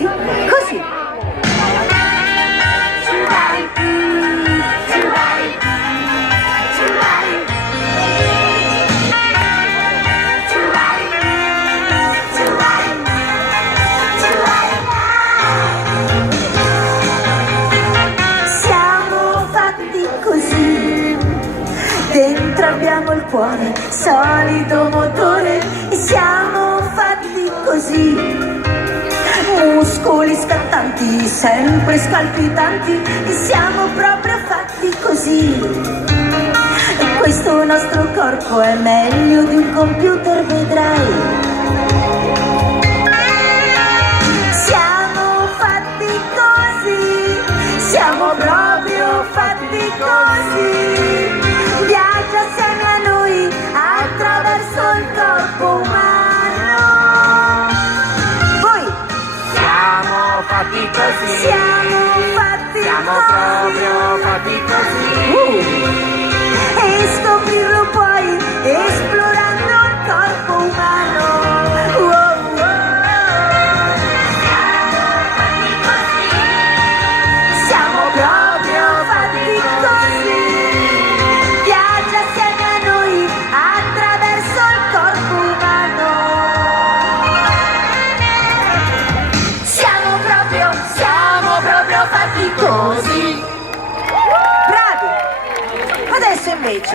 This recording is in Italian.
fatti così. Siamo fatti così, dentro abbiamo il cuore, solido motore, e siamo fatti così. Muscoli scattanti, sempre scalpitanti, e siamo proprio fatti così. E questo nostro corpo è meglio di un computer, vedrai. Siamo fatti così, siamo proprio fatti così. Viaggia assieme a noi attraverso il corpo umano. Voi Fatti così, siamo proprio fatti così. E scoprirlo poi esplorando il corpo umano. Wow, wow. Siamo proprio fatti così. Viaggia assieme a noi attraverso il corpo umano. Siamo proprio fatti così. Bravi! Adesso invece